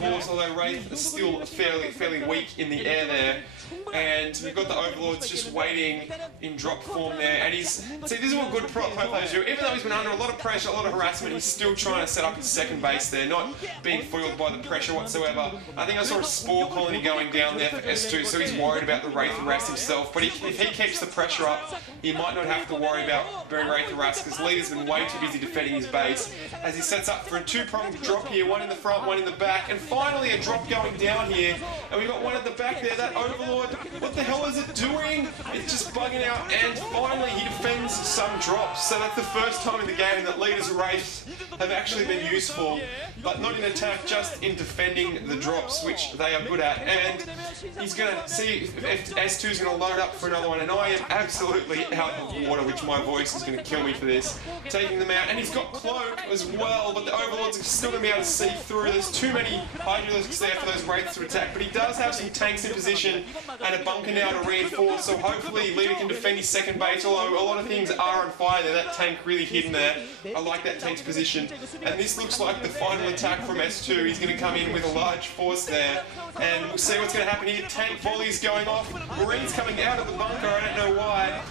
Force, although Wraith is still fairly weak in the air there. And we've got the Overlords just waiting in drop form there. And see, this is what good pro players do. Even though he's been under a lot of pressure, a lot of harassment, he's still trying to set up his second base there, not being foiled by the pressure whatsoever. I think I saw a Spore Colony going down there for S2, so he's worried about the Wraith harass himself. But if he keeps the pressure up, he might not have to worry about being Wraith harassed, because Leader's been way too busy defending his base. As he sets up for a two-pronged drop here, one in the front, one in the back, and finally a drop going down here. And we've got one at the back there, that Overlord. What the hell is it doing? It's just bugging out, and finally he defends some drops. So that's the first time in the game that Leader's Wraiths have actually been useful, but not in attack, just in defending the drops, which they are good at. And he's going to see if S2 is going to load up for another one, and I am absolutely out of water, which my voice is going to kill me for this. Taking them out, and he's got Cloak as well, but the Overlords are still going to be able to see through. There's too many Hydralisks there for those Wraiths to attack, but he does have some tanks in position and a bunker now to reinforce, so hopefully Leader can defend his second base, although a lot of things are on fire there. That tank really hidden there. I like that tank's position. And this looks like the final attack from S2. He's going to come in with a large force there, and we'll see what's going to happen here. Tank volleys going off. Marine's coming out of the bunker, I don't know why.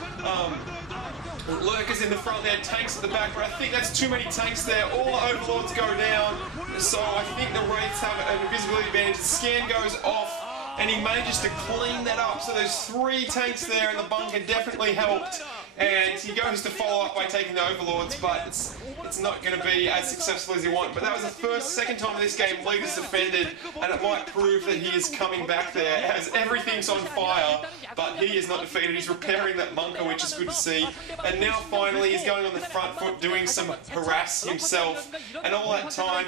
Lurkers in the front there, tanks at the back, but I think that's too many tanks there. All the Overlords go down, so I think the Wraiths have an invisibility advantage. The scan goes off, and he manages to clean that up. So there's 3 tanks there, and the bunker definitely helped. And he goes to follow up by taking the Overlords, but it's not going to be as successful as he wants. But that was the second time in this game Leader's defended, and it might prove that he is coming back there, as everything's on fire, but he is not defeated. He's repairing that bunker, which is good to see. And now finally he's going on the front foot, doing some harass himself. And all that time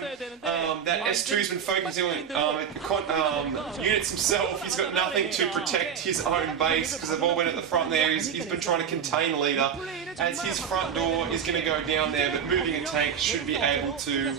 that S2's been focusing on units himself, he's got nothing to protect his own base, because they've all been at the front there. He's been trying to contain Leader, as his front door is going to go down there, but moving a tank should be able to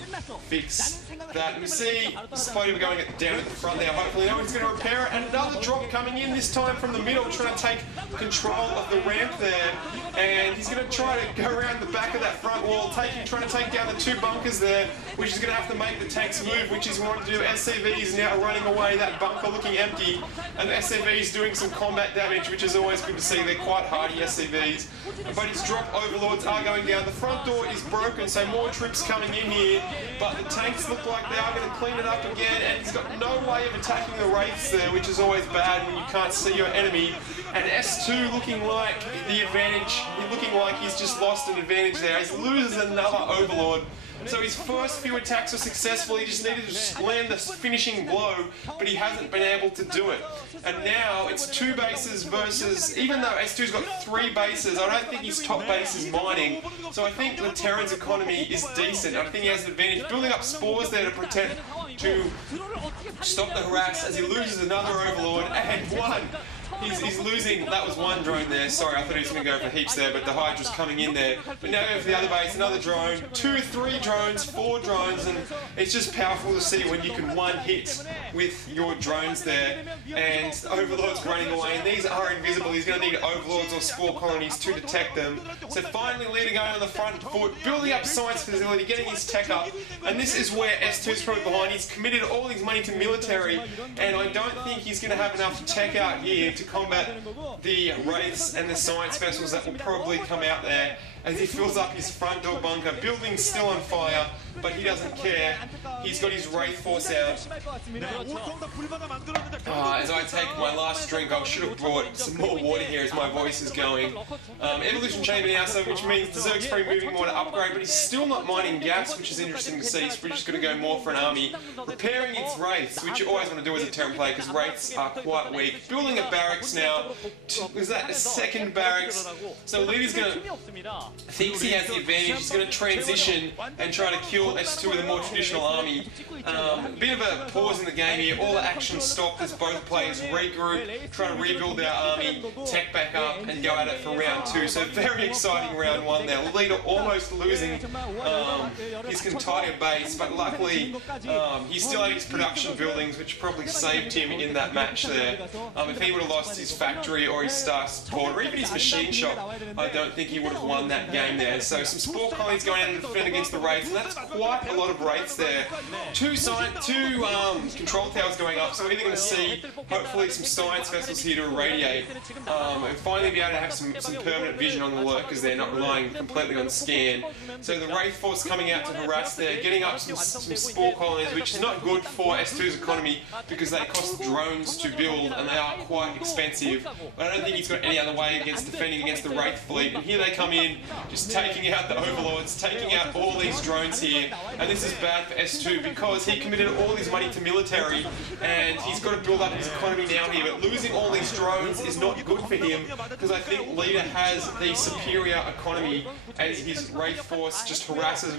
fix that. We see Spotty going down at the front there. Hopefully no one's going to repair it, and another drop coming in, this time from the middle, trying to take control of the ramp there. And he's going to try to go around the back of that front wall, trying to take down the 2 bunkers there, which is going to have to make the tanks move, which is what to do. SCV is now running away, that bunker looking empty, and SCV is doing some combat damage, which is always good to see. They're quite hardy SCVs. But his drop Overlords are going down. The front door is broken, so more troops coming in here, but the tanks look like they are going to clean it up again, and he's got no way of attacking the Wraiths there, which is always bad when you can't see your enemy. And S2 looking like the advantage, looking like he's just lost an advantage there. He loses another Overlord. So his first few attacks were successful, he just needed to land the finishing blow, but he hasn't been able to do it. And now it's 2 bases versus, even though S2's got 3 bases, I don't think his top base is mining. So I think the Terran's economy is decent. I think he has an advantage. Building up spores there to stop the harass, as he loses another Overlord, and 1. He's losing. That was 1 drone there. Sorry, I thought he was going to go for heaps there, but the Hydra's coming in there. But now go for the other base, another drone, 2, 3 drones, 4 drones, and it's just powerful to see when you can one hit with your drones there. And Overlord's running away, and these are invisible. He's going to need Overlords or Spore Colonies to detect them. So finally, Leader going on the front foot, building up science facility, getting his tech up, and this is where S2's probably behind. He's committed all his money to military, and I don't think he's going to have enough tech out here to combat the Wraiths and the science vessels that will probably come out there, as he fills up his front door bunker. Building's still on fire, but he doesn't care. He's got his Wraith force out. As I take my last drink, I should have brought some more water here as my voice is going. Evolution Chamber now, so which means Zerg's probably moving more to upgrade, but he's still not mining gas, which is interesting to see. He's probably just going to go more for an army. Repairing its Wraiths, which you always want to do as a Terran player, because Wraiths are quite weak. Building a barracks now. Is that a second barracks? So Leader's going to... thinks he has the advantage. He's going to transition and try to kill S2 with a more traditional army. A bit of a pause in the game here. All the action stopped as both players regroup, try to rebuild their army, tech back up, and go at it for round 2. So very exciting round 1 there. Leader almost losing his entire base, but luckily he still had his production buildings, which probably saved him in that match there. If he would have lost his factory or his star support, or even his machine shop, I don't think he would have won that game there. So some Spore Colonies going out to defend against the Wraiths, and that's quite a lot of Wraiths there. Two control towers going up, so we're either going to see, hopefully, some Science Vessels here to irradiate, and finally be able to have some permanent vision on the lurkers there, not relying completely on scan. So the Wraith Force coming out to harass there, getting up some Spore colonies, which is not good for S2's economy because they cost drones to build and they are quite expensive. But I don't think he's got any other way against defending against the Wraith fleet. And here they come in, just taking out the Overlords, taking out all these drones here. And this is bad for S2 because he committed all his money to military and he's got to build up his economy now here. But losing all these drones is not good for him because I think Leader has the superior economy as his Wraith Force just harasses,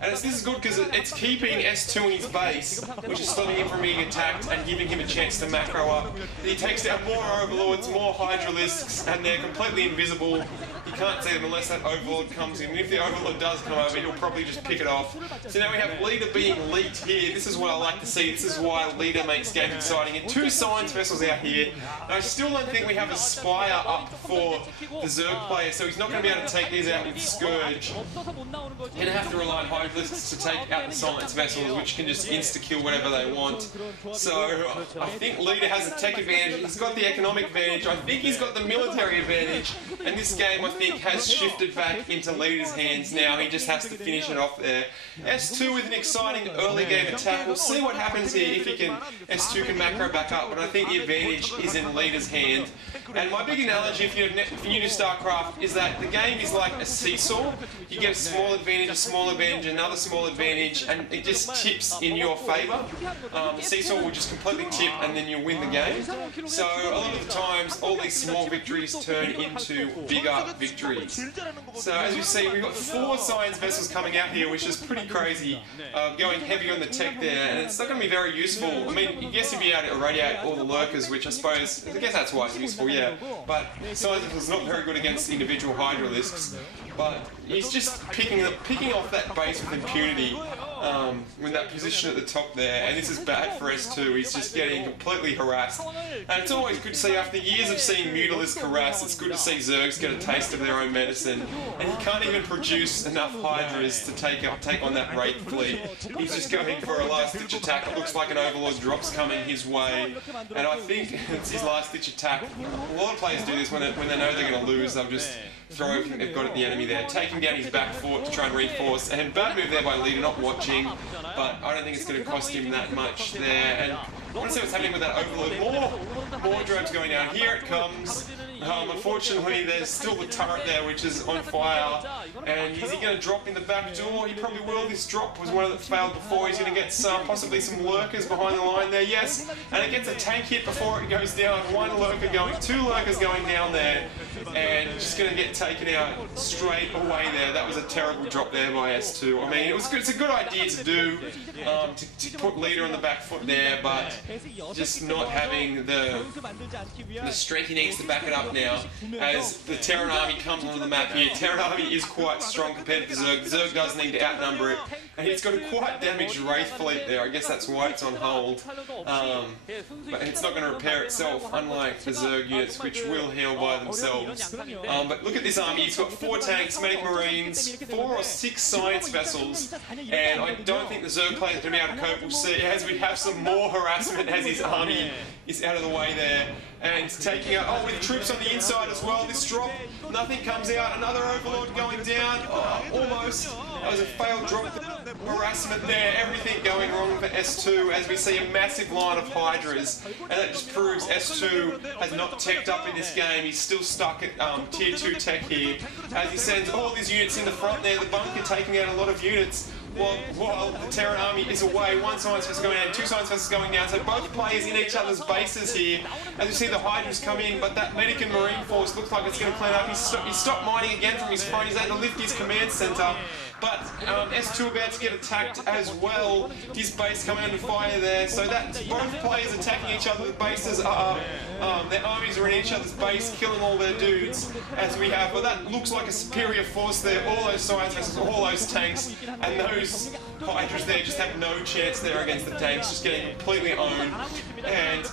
this is good because it's keeping S2 in his base, which is stopping him from being attacked and giving him a chance to macro up. He takes down more Overlords, more Hydralisks, and they're completely invisible. You can't see them unless that Overlord comes in. And if the Overlord does come over, he'll probably just pick it off. So now we have Leader being leaked here. This is what I like to see. This is why Leader makes game exciting. And two Science Vessels out here. And I still don't think we have a Spire up for the Zerg player, so he's not going to be able to take these out with Scourge. He's going to have to rely on Hydralisks to take out the Science Vessels, which can just insta-kill whatever they want. So I think Leader has the tech advantage. He's got the economic advantage. I think he's got the military advantage. And this game, I think, has shifted back into Leader's hands now. He just has to finish it off there. S2 with an exciting early game attack. We'll see what happens here if S2 can macro back up, but I think the advantage is in Leader's hand. And my big analogy, if you're new to StarCraft, is that the game is like a seesaw. You get a small advantage, another small advantage, and it just tips in your favour. The seesaw will just completely tip and then you win the game. So a lot of the times, all these small victories turn into bigger victories. So as you see, we've got 4 Science Vessels coming out here, which is pretty crazy, going heavy on the tech there, and it's not going to be very useful. I mean, yes, you'd be able to irradiate all the lurkers, which I guess that's why it's useful, yeah, but Science Vessel's not very good against individual Hydralisks, but he's just picking off that base with impunity. With that position at the top there, and this is bad for S2. He's just getting completely harassed. And it's always good to see, after years of seeing Mutalisk harassed, it's good to see Zergs get a taste of their own medicine. And he can't even produce enough Hydras to take on that Wraith fleet. He's just going for a last-ditch attack. It looks like an Overlord drop's coming his way, and I think it's his last-ditch attack. A lot of players do this when they know they're going to lose. They'll just throw everything they've got at the enemy there, taking down his back fort to try and reinforce. And bad move there by Leader, not watching, but I don't think it's going to cost him that much there. And I want to see what's happening with that Overlord. More drones going down. Here it comes. Unfortunately, there's still the turret there, which is on fire. And is he going to drop in the back door? He probably will. This drop was one that failed before. He's going to get possibly some lurkers behind the line there. Yes, and it gets a tank hit before it goes down. 1 lurker going, 2 lurkers going down there, and just going to get taken out straight away there. That was a terrible drop there by S2. I mean, it's a good idea to do, to put Leader on the back foot there, but just not having the strength he needs to back it up now as the Terran army comes onto the map here. Terran army is quite strong compared to Zerg. Zerg does need to outnumber it, and it's got a quite damaged Wraith fleet there. I guess that's why it's on hold, but it's not going to repair itself, unlike the Zerg units, which will heal by themselves. But look at this army. He's got 4 tanks, medic marines, 4 or 6 Science Vessels, and I don't think the Zerg players are going to be able to cope. We'll see as we have some more harassment as his army is out of the way there. And taking out, with troops on the inside as well. This drop, nothing comes out. Another Overlord going down. Almost. That was a failed drop. Harassment there. Everything going wrong for S2 as we see a massive line of Hydras. And that just proves S2 has not teched up in this game. He's still stuck at tier 2 tech here. As he sends all these units in the front there. The bunker taking out a lot of units. While the Terran army is away, 1 Science Vessel going down, 2 Science Vessels going down, so both players in each other's bases here. As you see the Hydras come in, but that Medic and Marine Force looks like it's going to clean up. He stopped mining again from his phone. He's able to lift his command centre. But S2 about to get attacked as well. His base coming under fire there. So that both players attacking each other's bases are, their armies are in each other's base, killing all their dudes. As we have, well, that looks like a superior force there. All those Science Vessels, all those tanks, and those Hydras there just have no chance there against the tanks, just getting completely owned. And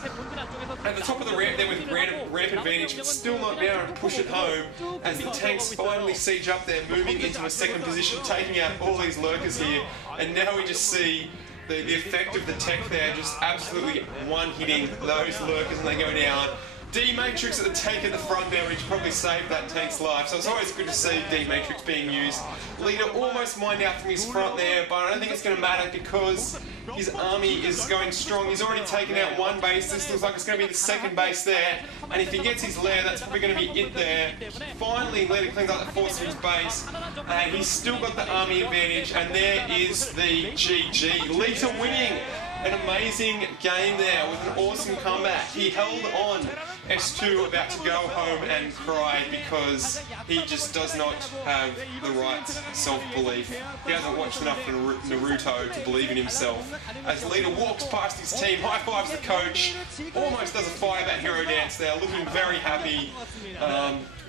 at the top of the ramp there with ramp advantage, but still not being able to push it home as the tanks finally siege up there, moving into a second position, taking out all these lurkers here, and now we just see the effect of the tech there, just absolutely one-hitting those lurkers and they go down. D-Matrix at the tank at the front there, which probably saved that tank's life, so it's always good to see D-Matrix being used. Leader almost mined out from his front there, but I don't think it's going to matter because his army is going strong. He's already taken out one base. This looks like it's going to be the second base there, and if he gets his lair, that's probably going to be it there. Finally, Leader cleans up the force of his base, and he's still got the army advantage, and there is the GG. Leader winning an amazing game there with an awesome comeback. He held on. S2 about to go home and cry because he just does not have the right self-belief. He hasn't watched enough of Naruto to believe in himself. As Leader walks past his team, high-fives the coach, almost does a firebat hero dance there, looking very happy,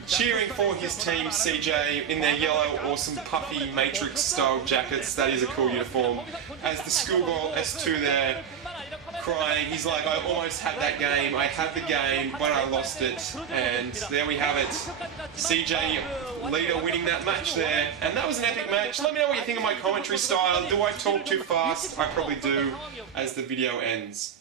cheering for his team CJ in their yellow, awesome, puffy Matrix-style jackets. That is a cool uniform. As the schoolgirl S2 there, crying, he's like, I almost had that game, I had the game, but I lost it, and there we have it. CJ Leader winning that match there, and that was an epic match. Let me know what you think of my commentary style. Do I talk too fast? I probably do, as the video ends.